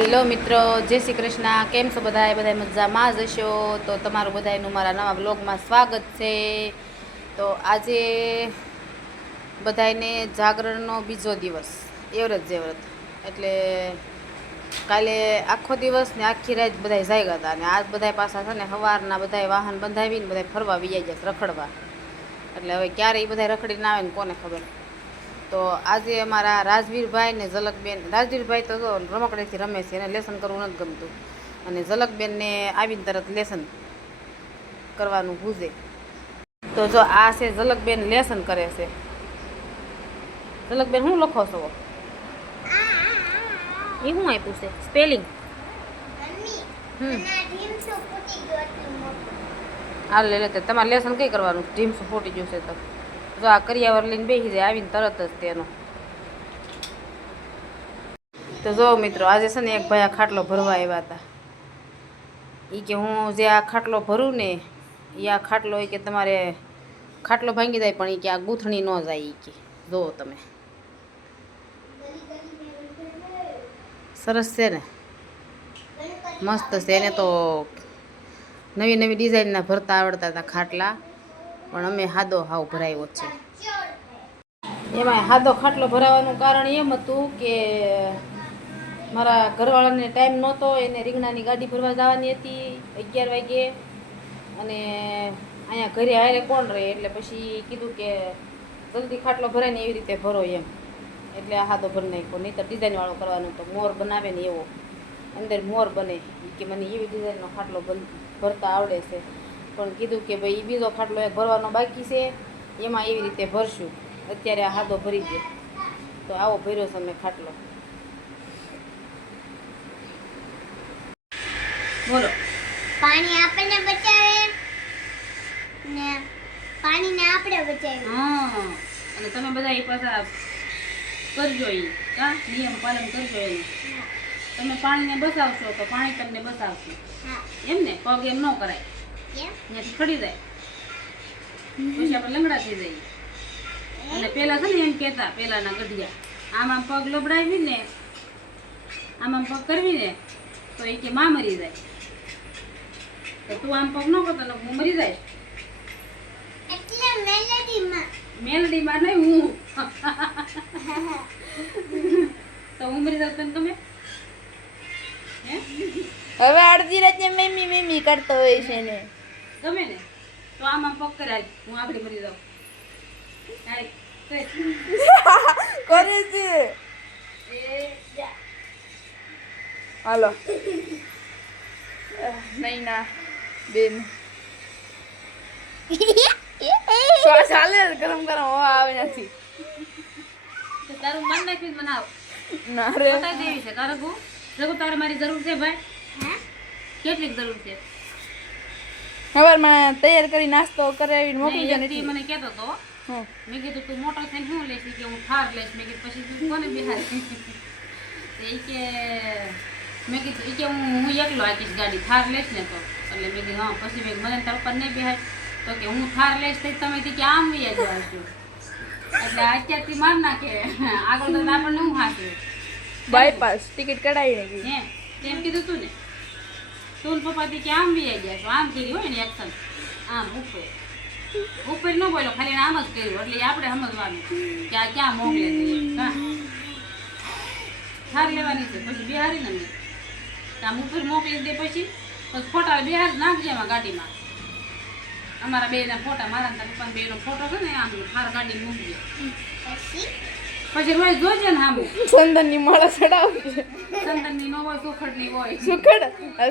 Hello મિત્રો, જય શ્રી કૃષ્ણ. કેમ છો બધાય? બધાય મજામાં જ હશો. તો તમારું બધાયનું મારા નવા બ્લોગમાં સ્વાગત છે. તો આજે બધાયને જાગરણનો બીજો દિવસ, એવરત જેવરત. એટલે કાલે આખો દિવસ ને આખી રાત બધાય જાગ્યા હતા. અને આજ બધાય પાછા છે ને સવારના બધાય વાહન બંધાવીને બધાય ફરવા વી જાય રખડવા. એટલે હવે ક્યારે એ બધાય રખડીને આવે ને કોને ખબર. તો આજે અમારા રાજવીરભાઈ ને ઝલકબેન, રાજવીરભાઈ તો રમકડેથી રમે છે, એને લેસન કરવું નથી ગમતું. અને ઝલકબેનને આવીને તરત લેસન કરવાનું ભૂજે. તો જો આ છે ઝલકબેન લેસન કરે છે. ઝલકબેન શું લખો છો? એ શું આપ્યું છે? સ્પેલિંગ. હાલ લે લે, તમારે લેસન કઈ કરવાનું? ઢીમ શું ફોટી ગયું છે તો જો આ કરિયાવર લઈને બેસી જાય આવીને તરત જ તેનો. તો જો મિત્રો, આજે છે ને એક ભાઈ આ ખાટલો ભરવા આવ્યા હતા. એ કે હું જે આ ખાટલો ભરું ને એ આ ખાટલો એ કે તમારે ખાટલો ભાંગી જાય પણ એ કે આ ગૂંથણી ન જાય. એ કે જુઓ તમે, સરસ છે ને, મસ્ત છે. એને તો નવી નવી ડિઝાઇનના ભરતા આવડતા હતા ખાટલા, પણ અમે સાદો હાવ ભરાયો છે. એમાં સાદો ખાટલો ભરાવાનું કારણ એમ હતું કે મારા ઘરવાળાને ટાઈમ નહોતો, એને રીંગણાની ગાડી ભરવા જવાની હતી 11 વાગે. અને અહીંયા ઘરે હારે કોણ રહે, એટલે પછી કીધું કે જલ્દી ખાટલો ભરાય ને એવી રીતે ભરો એમ. એટલે આ સાદો ભરી નાખ્યો. નહીં તો ડિઝાઇનવાળો કરવાનો તો મોર બનાવે ને એવો, અંદર મોર બને. કે મને એવી ડિઝાઇનનો ખાટલો ભરતા આવડે છે. પણ કીધું કે ભાઈ બીજો ખાટલો એક ભરવાનો બાકી છે, એમાં એવી રીતે ભરશું. અત્યારે આ સાદો ભરી ગયો. તો આવો ભર્યો છે અમે ખાટલો. બોલો. પાણી આપણને બચાવે ને પાણીને આપણે બચાવે. હા, અને તમે બધા એ પાછા કરજો, એ કા નિયમ પાલન કરજો. એનું તમે પાણીને બચાવશો તો પાણી તમને બચાવશે. એમ ને, પગ એમ ન કરાય, ત્યાંથી ખડી જાય પછી આપણે લંગડા થઈ જઈએ. અને પેલા છે ને એમ કહેતા, પેલાના ગઢિયા, આમાં પગ લબડાવી ને આમાં પગ કરવી ને તો એ કે માં મરી જાય. તો તું આમ પગ ન કરતો ને હું મરી જાય. એટલે મેલડીમાં નહીં, હું તો હું મરી જાઉં તને ગમે? હવે અડધી રાતે મેમી મેમી કરતો હોય છે ને ગમે ને? તો આમાં પગ કરાય, હું આગળ મરી જાઉં. કરે છે. હાલો નહીં ના બેન શ્વાસ હાલે ગરમ ગરમ હવા આવે નથી. તારું મન નાખી બનાવ ના રે બતાવી દેવી છે. રઘુ, રઘુ તારે મારી જરૂર છે ભાઈ? કેટલી જરૂર છે? સવારમાં તૈયાર કરી નાસ્તો કરાવીને મોકલી દે. નહીં, મને કહેતો હતો, મેં કીધું તું મોટો થઈને શું લઈશ? કે હું થાર લઈશ. મેં કીધું પછી તું કોને બિહારી? એ કે મેં કીધું એ કે હું એકલો આપીશ ગાડી, થાર લઈશ ને તો. એટલે મેં કીધું હા. પછી મેં મને તારા પર નહીં બિહાર તો કે હું થાર લઈશ તો તમે કે આમ વૈયા જવા છો. એટલે અત્યારથી માર નાખે આગળ તો આપણને હું હાથે બાયપાસ ટિકિટ કઢાવી નાખી. હે તેમ કીધું તું ને. તું પપ્પાથી કે આમ વૈયા ગયા છો. આમ કરી હોય ને એક્શન, આમ ઉપર ઉપર ન બોલો, ખાલી આમ જ કર્યું. એટલે આપણે સમજવાનું કે આ ક્યાં મોકલે છે. થાર લેવાની છે પછી બિહારી ને આમ ઉપર મોકલી દે. પછી ફોટા બિહાર નાખજે એમાં ગાડીમાં. અમારા બેના ફોટા, મારા તારા પપ્પાના બેનો ફોટો છે ને, આમ થાર ગાડી મૂકજે. પછી રોજ જોજે ને આમ સંદનની માળા ચડાવવી છે. ચંદનની ન હોય, સુખડની હોય.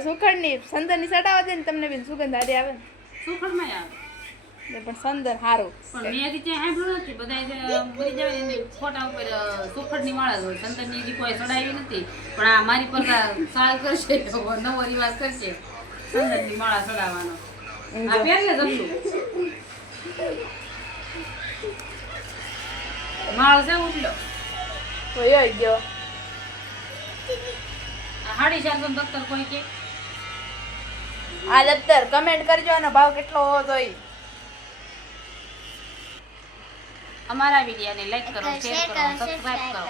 સુખડની સંદનની ચડાવવા દે ને તમને બેન સુગંધ હારી આવે ને. સુખડમાં આવે પણ સંદર સારું. પણ મેં હજી ત્યાં સાંભળ્યું નથી. બધા મરી જાય ને ફોટા ઉપર સુખડની માળા જ હોય, ચંદનની હજી કોઈ ચડાવી નથી. પણ આ મારી પર સાલ કરશે, નવો રિવાજ કરશે ચંદનની માળા ચડાવવાનો. આ પહેરલે જમલું માળ છે ઉઠલો હોય ગયો. આ 450 કોઈ કે આ દફતર કમેન્ટ કરજો અને ભાવ કેટલો હોવો જોઈએ. અમારા વિડીયોને લાઈક કરો, શેર કરો, સબસ્ક્રાઇબ કરો.